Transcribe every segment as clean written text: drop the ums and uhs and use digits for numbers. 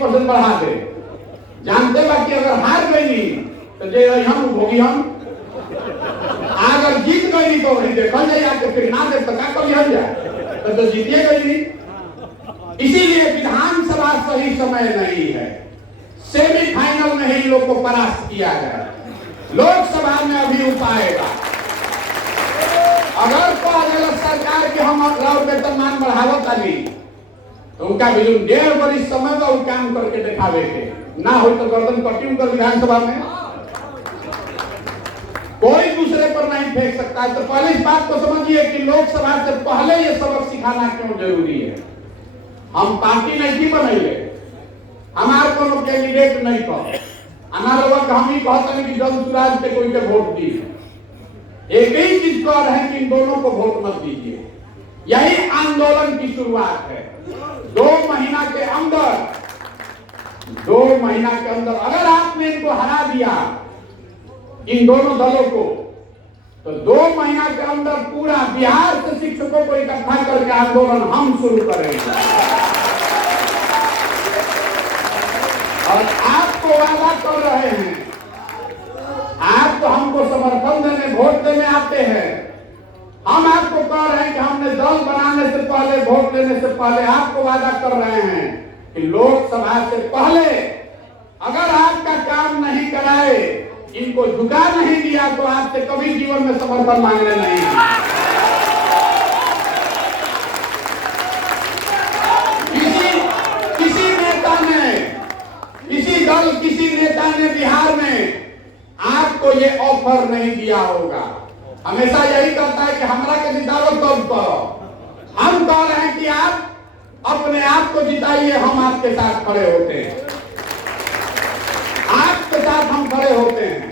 20% बढ़ा दे। जानते बाकी अगर हार गई तो जे हम भोगी हम, अगर जीत गई तो वही देखल जाए, आपके फिर ना दे तो क्या कभी हम जाए तो जीतिए गई। इसीलिए विधानसभा सही समय नहीं है, सेमीफाइनल में ही लोग को परास्त किया गया। लोकसभा में अभी उपाएगा। अगर तो अगर सरकार के हम और वेतनमान बढ़ावत आली तो उनका भी 1.5 वर्ष समय में वो काम करके दिखावे के ना हो तो गर्दन कटी उनका विधानसभा में कोई दूसरे पर नहीं फेंक सकता है। तो पहले इस बात को समझिए कि लोकसभा से पहले ये सबक सिखाना क्यों जरूरी है। हम पार्टी नहीं बनाइए, हमारे कोनो कैंडिडेट नहीं कहो, हमारे वक्त हम ही कहते हैं कि जन सुराज पे कोई के वोट दी। एक ही चीज कह रहे हैं कि इन दोनों को वोट मत दीजिए। यही आंदोलन की शुरुआत है। 2 महीना के अंदर अगर आपने इनको हरा दिया, इन दोनों दलों को, तो 2 महीना के अंदर पूरा बिहार से शिक्षकों को इकट्ठा करके आंदोलन हम शुरू करेंगे। और आपको वादा कर रहे हैं, आप तो हमको समर्थन देने वोट देने आते हैं, हम आपको कह रहे हैं कि हमने दल बनाने से पहले, वोट लेने से पहले आपको वादा कर रहे हैं कि लोकसभा से पहले अगर आपका काम नहीं कराए, इनको झुका नहीं दिया तो आपसे कभी जीवन में समर्थन मांगने नहीं है। किसी नेता ने बिहार में आपको ये ऑफर नहीं दिया होगा। हमेशा यही करता है कि हमरा के जिताओ तब करो। हम कह रहे हैं कि आप अपने आप को जिताइए, हम आपके साथ खड़े होते हैं, आपके साथ हम खड़े होते हैं।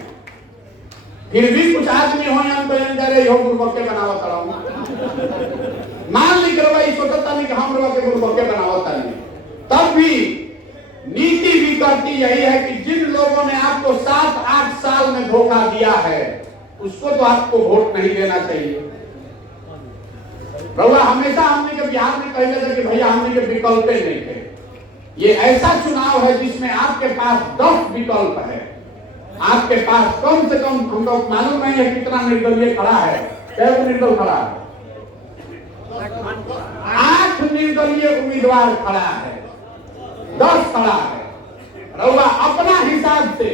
फिर भी कुछ आदमी हो गुरबक्के बनावत मान लिख रही सोचता नहीं कि हम लोग के गुरबक्के बनावत नहीं। तब भी नीति भी करती यही है कि जिन लोगों ने आपको 7-8 साल में धोखा दिया है उसको तो आपको वोट नहीं देना चाहिए। रउआ हमेशा हमने के बिहार में कहले थे कि भैया हमने के विकल्प नहीं थे। ये ऐसा चुनाव है जिसमें आपके पास 10 विकल्प है। आपके पास कम से कम, हम लोग मालूम नहीं है कितना निर्दलीय खड़ा है, कैसे निर्दल खड़ा है, 8 निर्दलीय उम्मीदवार खड़ा है, 10 खड़ा है। रउआ अपना हिसाब से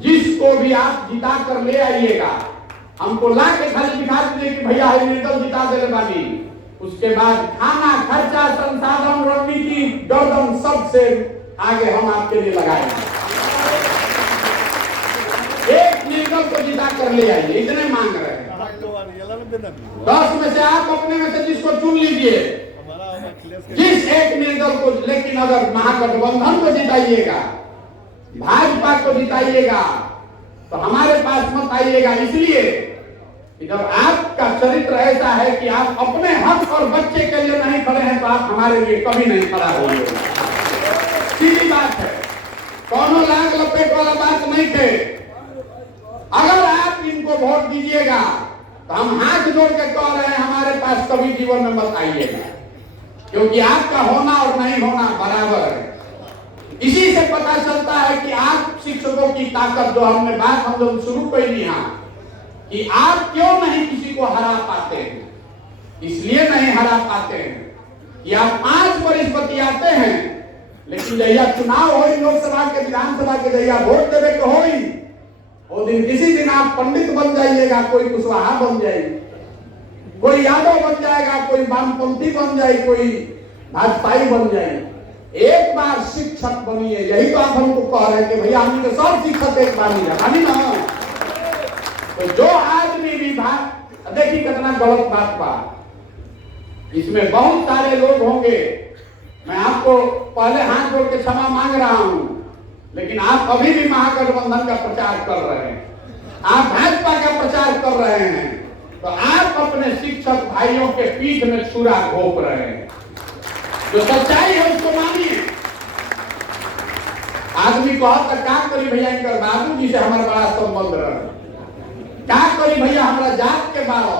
जिसको भी आप जिता कर ले आइएगा, हमको ला के खाली दिखा दीजिए कि भैया निर्दल जिता देने वाली, उसके बाद खाना खर्चा संसाधन रणनीति गर्दन सबसे आगे हम आपके लिए लगाएंगे। एक निर्दल को जिता कर ले आइए, इतने मांग रहे हैं। 10 में से आप अपने में से जिसको चुन लीजिए, जिस एक निर्दल को। लेकिन अगर महागठबंधन को जिताइएगा, भाजपा को जिताइएगा तो हमारे पास मत आइएगा। इसलिए कि जब आपका चरित्र ऐसा है कि आप अपने हक और बच्चे के लिए नहीं खड़े हैं तो आप हमारे लिए कभी नहीं खड़ा होंगे। सीधी बात है, कौनो लाग लपेट वाला बात नहीं थे। अगर आप इनको वोट दीजिएगा तो हम हाथ जोड़ के कह रहे हैं हमारे पास कभी जीवन में मत आइएगा, क्योंकि आपका होना और नहीं होना बराबर है। इसी से पता चलता है कि आप शिक्षकों की ताकत, जो हमने बात हम लोग शुरू कर ली कि आप क्यों नहीं किसी को हरा पाते हैं। इसलिए नहीं हरा पाते हैं कि आप 5 वर्ष बतियाते हैं, लेकिन जहिया चुनाव हो, लोकसभा के विधानसभा के जहिया वोट देवे के हो, वो दिन किसी दिन आप पंडित बन जाइएगा, कोई कुशवाहा बन जाएगी, कोई यादव बन जाएगा, कोई वामपंथी बन जाए, कोई भाजपाई बन जाए। एक बार शिक्षक बनिए, यही तो आप हमको कह रहे हैं कि भैया हमने सब शिक्षक एक बार नहीं रखा ना। तो जो आदमी भी देखिए कितना गलत बात बा, इसमें बहुत सारे लोग होंगे। मैं आपको पहले हाथ जोड़ के क्षमा मांग रहा हूं, लेकिन आप अभी भी महागठबंधन का प्रचार कर रहे हैं, आप भाजपा का प्रचार कर रहे हैं, तो आप अपने शिक्षक भाइयों के पीठ में छुरा घोंप रहे हैं। जो सच्चाई है उसको मानिए। आदमी कहता क्या करी भैया, इनकर बाबू जी से हमारा बड़ा संबंध रहा, क्या करी भैया हमारा जात के बारे।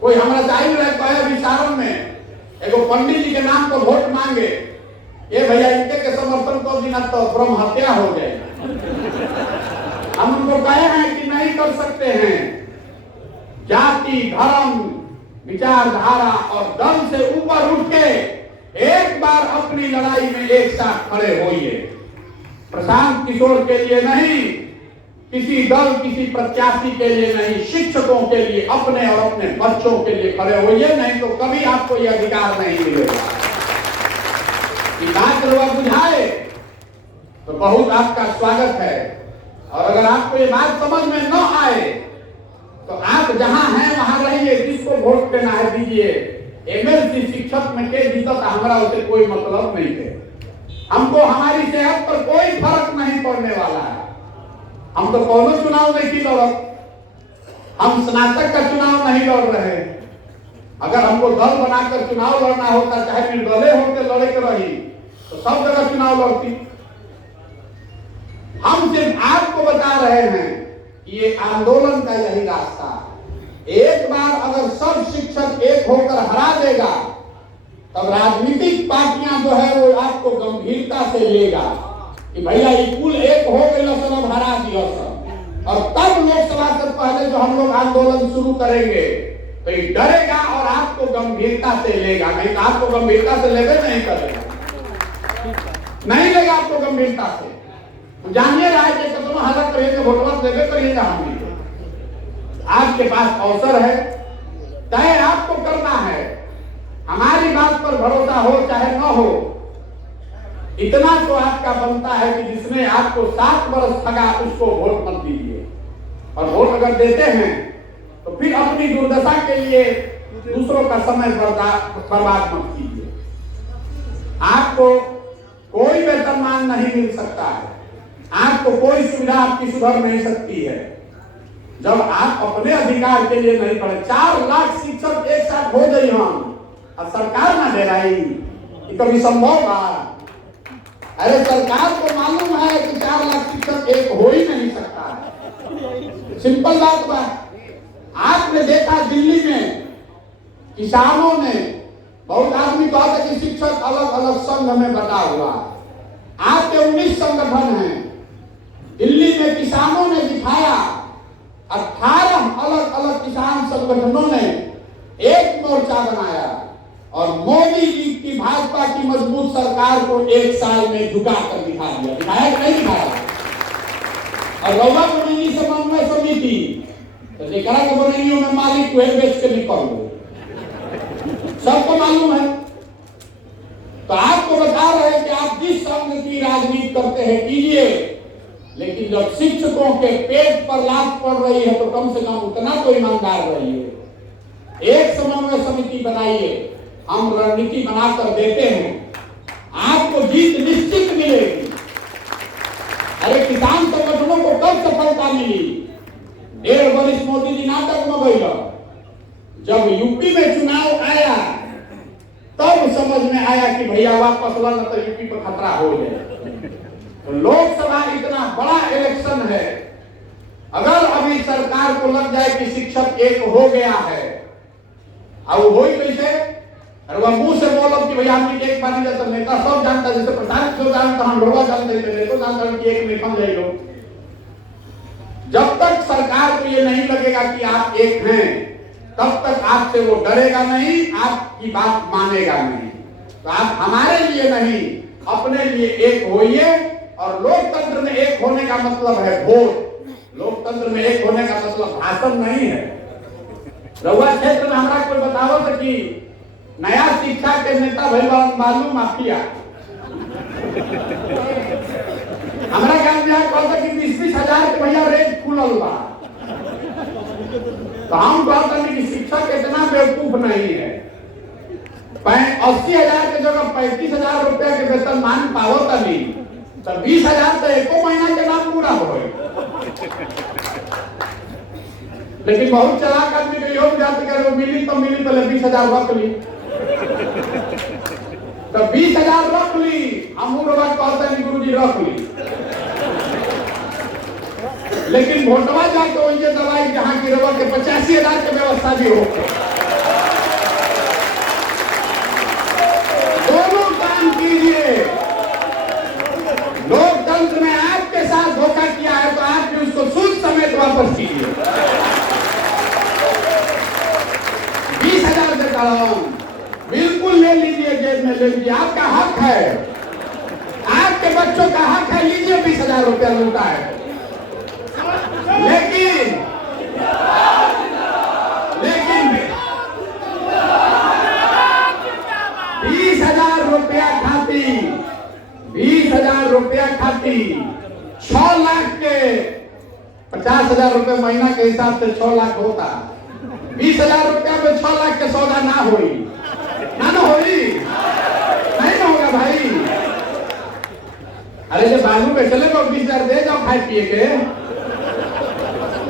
कोई हमारा चाहिए रहे कहे विचारण में एगो पंडित जी के नाम पर वोट मांगे, ये भैया इनके के समर्थन तो दिन तो ब्रह्म हत्या हो जाएगी। हम उनको कहे हैं कि नहीं कर सकते हैं। जाति, धर्म, विचारधारा और दल से ऊपर उठ के एक बार अपनी लड़ाई में एक साथ खड़े होइए। प्रशांत किशोर के लिए नहीं, किसी दल, किसी प्रत्याशी के लिए नहीं, शिक्षकों के लिए, अपने और अपने बच्चों के लिए खड़े होइए, नहीं तो कभी आपको यह अधिकार नहीं मिलेगा। कि बात रवा बुझाए तो बहुत आपका स्वागत है, और अगर आपको ये बात समझ में न आए तो आप जहां हैं वहां रहिए। जिसको वोट देना है दीजिए। एमएलसी शिक्षक में के जीतत हमारा उसे कोई मतलब नहीं है। हमको हमारी सेहत पर कोई फर्क नहीं पड़ने वाला है। हम तो कोनो चुनाव नहीं लड़त, हम स्नातक का चुनाव नहीं लड़ रहे। अगर हमको दल बनाकर चुनाव लड़ना होता, चाहे निर्दलीय होकर लड़े के रही, तो सब जगह चुनाव लड़ती। हम सिर्फ आपको बता रहे हैं कि ये आंदोलन का यही रास्ता। एक बार अगर सब शिक्षक एक होकर हरा देगा, तब राजनीतिक पार्टियां जो है वो आपको गंभीरता से लेगा कि भैया ये कुल एक हो गए, सब हरा दिया सब। और तब लोकसभा से पहले जो हम लोग आंदोलन शुरू करेंगे तो ये डरेगा और आपको गंभीरता से लेगा। नहीं तो आपको गंभीरता से लेवे नहीं करेगा, नहीं लेगा आपको गंभीरता से। जानिए रहा है कि कदम हालत करिएगा, वोटवा देवे करिएगा। हम आपके पास अवसर है, तय आपको करना है। हमारी बात पर भरोसा हो चाहे न हो, इतना तो आपका बनता है कि जिसने आपको 7 वर्ष ठगा उसको वोट मत दीजिए। और वोट अगर देते हैं तो फिर अपनी दुर्दशा के लिए दूसरों का समय बर्बाद मत कीजिए। आपको कोई वेतनमान नहीं मिल सकता है, आपको कोई सुविधा आपकी सुधर नहीं सकती है जब आप अपने अधिकार के लिए नहीं पड़े। 4 लाख शिक्षक एक साथ हो गई हम, और सरकार ना दे रही, ये कभी संभव था? अरे सरकार को मालूम है कि 4 लाख शिक्षक एक हो ही नहीं सकता है। सिंपल बात। आपने देखा दिल्ली में किसानों ने, बहुत आदमी कहते हैं कि शिक्षक अलग अलग संघ में बटा हुआ। आपके 19 संगठन हैं। दिल्ली में किसानों ने दिखाया, 18 अलग अलग किसान संगठनों ने एक मोर्चा बनाया और मोदी जी की भाजपा की मजबूत सरकार को 1 साल में झुका कर दिखा दिया। दिखाया कि नहीं दिखाया? और रउआ बनेगी समन्वय समिति तो जेकरा के बनेगियों में मालिक हुए बेच के निकल गए, सबको मालूम है। तो आपको बता रहे हैं कि आप जिस संघ की राजनीति करते हैं कीजिए, लेकिन जब शिक्षकों के पेट पर लात पड़ रही है तो कम से कम उतना तो ईमानदार रहिए। एक समन्वय समिति बनाइए, हम रणनीति बनाकर देते हैं, आपको जीत निश्चित मिलेगी। अरे किसान संगठनों को कब सफलता मिली? 1.5 वर्ष मोदी जी नाटक में गई। जब यूपी में चुनाव आया तब समझ में आया कि भैया वापस लड़ना तो यूपी पर खतरा हो जाए। तो लोकसभा इतना बड़ा इलेक्शन है, अगर अभी सरकार को लग जाए कि शिक्षक एक हो गया है, अब हो ही कैसे? अरे वह मुंह से बोलो कि भैया हमने एक बार जैसा नेता सब जानता, जैसे प्रधान जो जानता हम लोग जानते थे, तो जानता कि एक में कम जाए लोग। जब तक सरकार को ये नहीं लगेगा कि आप एक हैं, तब तक आपसे वो डरेगा नहीं, आपकी बात मानेगा नहीं। तो आप हमारे लिए नहीं, अपने लिए एक होइए। और लोकतंत्र में एक होने का मतलब है वोट। लोकतंत्र में एक होने का मतलब भाषण नहीं है। रउआ क्षेत्र में हमारा कोई बताओ तो कि नया शिक्षा के नेता भाई मालूम माफिया हमारा गांव में कहता कि 20-20 हजार के भैया रेट खुलल बा। तो हम कहते हैं कि शिक्षक इतना बेवकूफ नहीं है। 80 हजार के जगह 35 हजार रुपया के वेतन मान पाओ तभी तो 20 हजार तो एको महीना के नाम पूरा हो। लेकिन बहुत चालाक आदमी के योग जाते कर वो मिली तो मिली, पहले 20 हजार रख ली, तो 20 हजार रख ली। हम कहते हैं गुरु जी रख ली, लेकिन वोटवा जाके वही दवाई जहां की रवा के 85 हजार की व्यवस्था भी हो। दोनों काम कीजिए। लीजिए, आपका हक है, आपके बच्चों का हक है, लीजिए 20,000 रुपया मिलता है। लेकिन 20,000 रुपया खाती, 20,000 रुपया खाती 6 लाख के 50,000 रुपये महीना के हिसाब से 6 लाख होता। 20,000 रुपया में 6 लाख के सौदा ना होई, ना होई, नहीं ना होगा भाई। अरे जब बालू पे चले तो 20,000 दे जाओ खाए पिए के।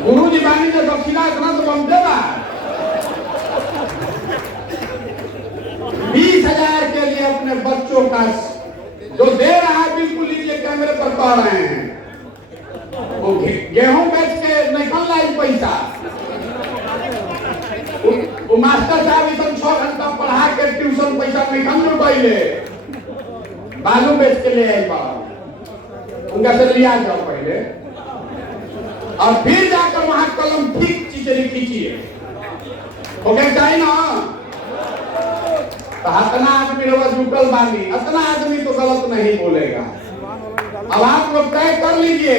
गुरु जी बानी जो दक्षिणा इतना तो हम देगा। 20,000 के लिए अपने बच्चों का जो दे रहा है, बिल्कुल लीजिए, कैमरे पर कह रहे हैं, वो गेहूं बेच के निकल रहा है पैसा। वो मास्टर साहब इतना 6 घंटा पढ़ा के ट्यूशन पैसा निकल लो पहले, बालू बेच के ले आई बाबा, उनका से लिया जाओ पहले, और फिर जाकर वहां कलम ठीक चिचरी खींचिए। ओके चाहिए ना, तो इतना आदमी जुटल बानी, इतना आदमी तो गलत नहीं बोलेगा। अब आप लोग तय कर लीजिए,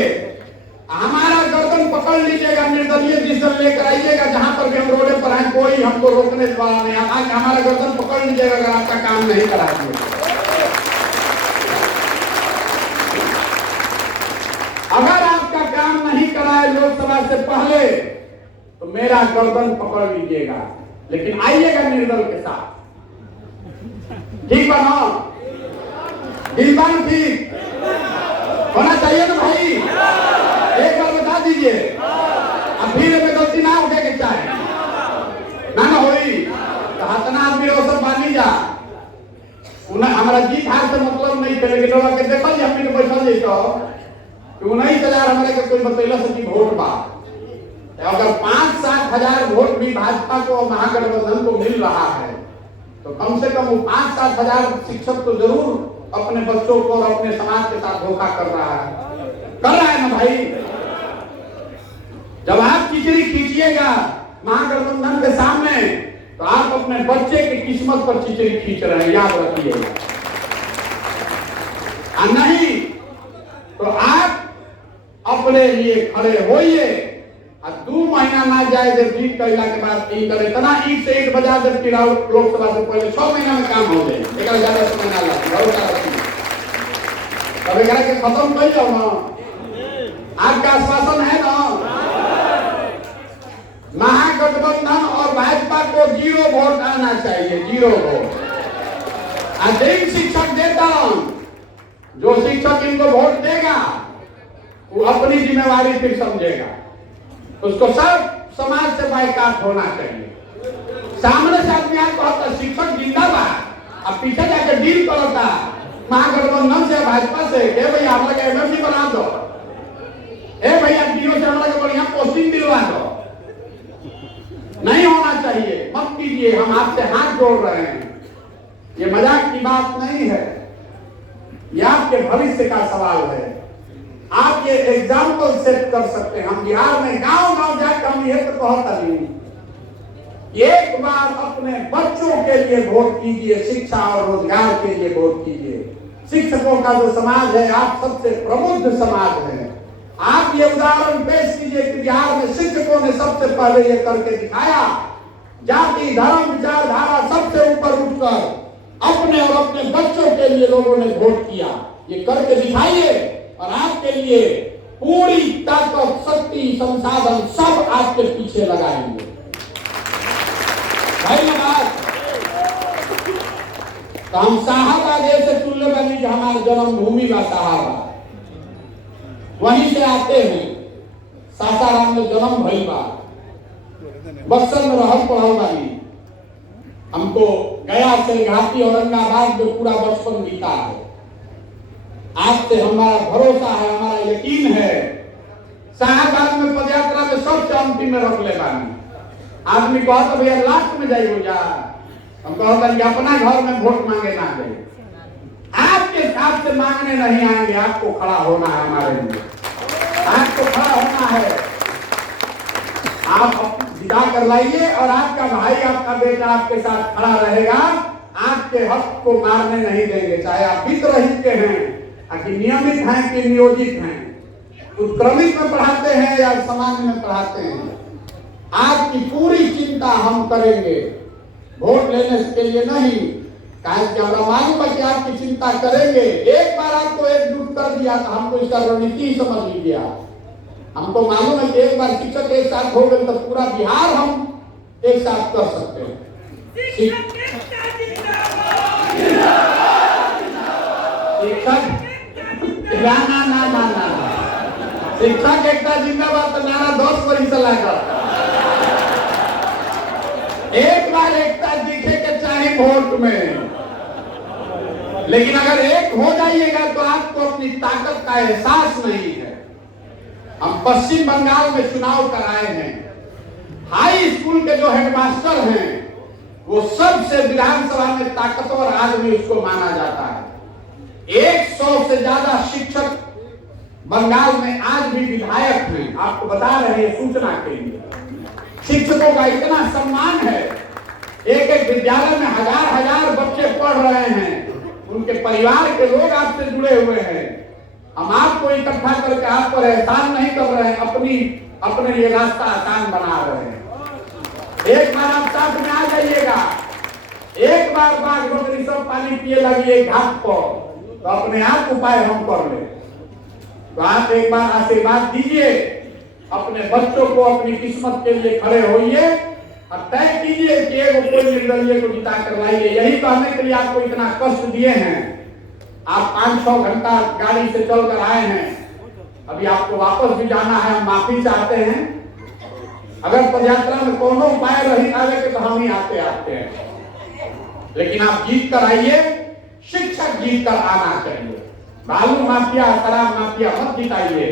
हमारा गर्दन पकड़ लीजिएगा, निर्दलीय डिसीजन लेकर आइएगा, जहां पर भी हम रोडे पर आए कोई हमको रोकने वाला नहीं। आज हमारा गर्दन पकड़ लीजिएगा अगर आपका काम नहीं करा दिए। अगर आपका काम नहीं कराए लोकसभा से पहले तो मेरा गर्दन पकड़ लीजिएगा, लेकिन आइएगा निर्दल के साथ, ठीक बना, दिलबान ठीक होना चाहिए ना भाई। एक बार बता दीजिए, अब फिर में गलती ना उठे के चाहे ना होई तो हतना आदमी वो सब बानी जा, उन्हें हमारा जीत हार से मतलब नहीं थे, लेकिन लोग के देखल हम भी बैठल जैतो कि 19,000 हमारे के कोई बतैला से वोट बा। अगर 5-7 हजार वोट भी भाजपा को महागठबंधन को मिल रहा है तो कम से कम वो 5-7 हजार शिक्षक तो जरूर अपने बच्चों को और अपने समाज के साथ धोखा कर रहा है ना भाई। जब आप खिचड़ी खींचिएगा महागठबंधन के सामने तो आप अपने बच्चे की किस्मत पर खिचड़ी खींच रहे हैं, याद रखिएगा। नहीं तो आप अपने लिए खड़े होइए, 2 महीना ना जाए जब जीत कैला के बाद ईट करे, इतना ईट से ईट बजा जब टिराव लोकसभा से पहले 6 महीना में काम हो जाए, एक ज्यादा समय ना लगे। तब एक के खत्म कर जाओ ना, आपका आश्वासन है ना। महागठबंधन और भाजपा को 0 वोट आना चाहिए, 0 वोट। अधिक शिक्षक देता हूं, जो शिक्षक इनको वोट देगा वो अपनी जिम्मेवारी फिर समझेगा, उसको सब समाज से बाइकाट होना चाहिए। सामने से आदमी आपको कहता शिक्षक जिंदाबाद, अब पीछे जाकर डील करता महागठबंधन से भाजपा से, भैया हम लोग एमएलसी बना दो, भैया डीओ से हम लोग बढ़िया पोस्टिंग दिलवा दो। नहीं होना चाहिए, मत कीजिए, हम आपसे हाथ जोड़ रहे हैं। ये मजाक की बात नहीं है, ये आपके भविष्य का सवाल है। आप ये एग्जाम्पल सेट कर सकते हैं। हम बिहार में गांव गांव जाकर हम ये तो कहता नहीं, एक बार अपने बच्चों के लिए वोट कीजिए, शिक्षा और रोजगार के लिए वोट कीजिए। शिक्षकों का जो समाज है, आप सबसे प्रबुद्ध समाज है। आप ये उदाहरण पेश कीजिए कि बिहार में शिक्षकों ने सबसे पहले ये करके दिखाया, जाति धर्म विचारधारा सबसे ऊपर उठकर अपने और अपने बच्चों के लिए लोगों ने वोट किया। ये करके दिखाइए और आपके लिए पूरी ताकत, शक्ति, संसाधन सब आपके पीछे लगाएंगे भाई। बात तो हम साहब देश से चुनने वाली जो हमारे जन्मभूमि का साहब वहीं से आते हैं। सासाराम में जन्म भई बा, बक्सर में रहल पढ़ल वाली, हमको गया से घाटी औरंगाबाद में पूरा बचपन बीता है। आपसे हमारा भरोसा है, हमारा यकीन है। शाहबाद में पदयात्रा में सब चौंती में रख ले बानी। आदमी कहता भैया लास्ट में जाइए जा, हम कहता कि अपना घर में वोट मांगे ना जाए। आपके साथ से मांगने नहीं आएंगे, आपको खड़ा होना है हमारे लिए, आपको खड़ा होना है। आप विदा कर लाइए और आपका भाई, आपका बेटा आपके साथ खड़ा रहेगा। आपके हक को मारने नहीं देंगे, चाहे आप वित्तरहित के हैं कि नियमित हैं कि नियोजित हैं, उत्क्रमित में पढ़ाते हैं या सामान्य में पढ़ाते हैं। आपकी पूरी चिंता हम करेंगे, वोट लेने के लिए नहीं, कारण कि हमारा मालूम है कि आपकी चिंता करेंगे। एक बार आपको एकजुट कर दिया तो हमको इसका रणनीति समझ लीजिए। हमको मालूम है कि एक बार शिक्षक एक साथ हो गए तो पूरा बिहार हम एक साथ कर सकते हैं। शिक्षक ना शिक्षक एकता जिंदाबाद तो नारा 10 पर ही चला कर। एक बार एकता दिखे के चाहे वोट में, लेकिन अगर एक हो जाइएगा तो आपको अपनी ताकत का एहसास नहीं है। हम पश्चिम बंगाल में चुनाव कराए हैं, हाई स्कूल के जो हेडमास्टर हैं वो सबसे विधानसभा में ताकतवर आदमी उसको माना जाता है। 100 से ज्यादा शिक्षक बंगाल में आज भी विधायक हैं। आपको बता रहे हैं सूचना के लिए, शिक्षकों का इतना सम्मान है। एक एक विद्यालय में हजार बच्चे पढ़ रहे हैं, उनके परिवार के लोग आपसे जुड़े हुए हैं। हम आपको इकट्ठा करके आप पर एहसान नहीं कर रहे हैं, अपने लिए रास्ता आसान बना रहे हैं। एक बार आप साथ में आ जाइएगा, एक बार बाघ बकरी सब पानी पिए लगी घाट पर, तो अपने आप उपाय हम कर ले। तो आप एक बार आशीर्वाद दीजिए, अपने बच्चों को अपनी किस्मत के लिए खड़े होइए और तय कीजिए कि एगो कोई निर्दलीय को जिता कर लाइए। यही कहने के लिए आपको इतना कष्ट दिए हैं। आप 5-6 घंटा गाड़ी से चलकर आए हैं, अभी आपको वापस भी जाना है। हम माफी चाहते हैं, अगर पदयात्रा में कोनो उपाय रही आगे के तो हम ही आते हैं, लेकिन आप जीत कर आइए। शिक्षक जीत कर आना चाहिए, बालू माफिया शराब माफिया मत जिताइए।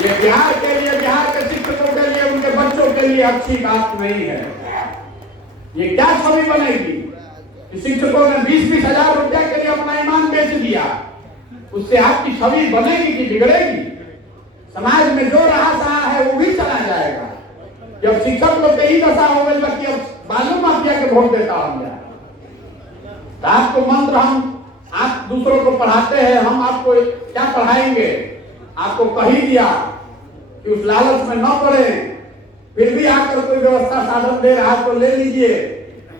ये बिहार के लिए, बिहार के शिक्षकों के लिए, उनके बच्चों के लिए अच्छी बात नहीं है। ये क्या छवि बनेगी कि शिक्षकों ने 20-20 हजार रुपया के लिए अपना ईमान बेच दिया, उससे आपकी छवि बनेगी कि बिगड़ेगी? समाज में जो रहा सहा है वो भी चला जाएगा। जब शिक्षक लोग के ही दशा हो गई कि अब बालू माफिया के वोट देता हूं, तो आपको मंत्र हम आप दूसरों को पढ़ाते हैं, हम आपको क्या पढ़ाएंगे? आपको कही दिया कि उस लालच में न पड़े, फिर भी आकर कोई व्यवस्था साधन दे रहा तो ले लीजिए,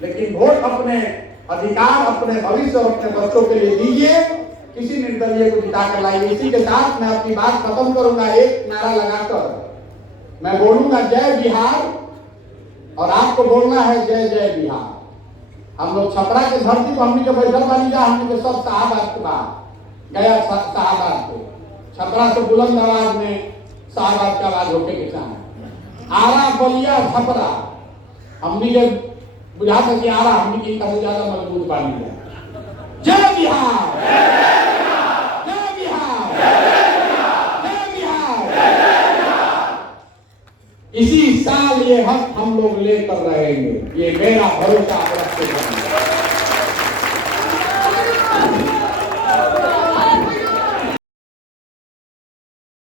लेकिन वोट अपने अधिकार, अपने भविष्य और अपने बच्चों के लिए दीजिए। किसी निर्दलीय को जिता कर लाइए। इसी के साथ मैं अपनी बात खत्म करूंगा। एक नारा लगाकर मैं बोलूंगा जय बिहार, और आपको बोलना है जय जय बिहार। हम लोग छपरा के धरती को हमने के बैठल बानी जा, हमने के सब साहबाद के बाद गया साहबाद को छपरा से बुलंद आवाज में साहबाद का आवाज होके के चाहे आरा बलिया छपरा हमने के बुझा सके आरा हमने की कहीं ज्यादा मजबूत बानी है। जय बिहार, जय बिहार, जय बिहार। इसी साल ये हक हम लोग लेकर रहेंगे, ये मेरा भरोसा रखते हैं।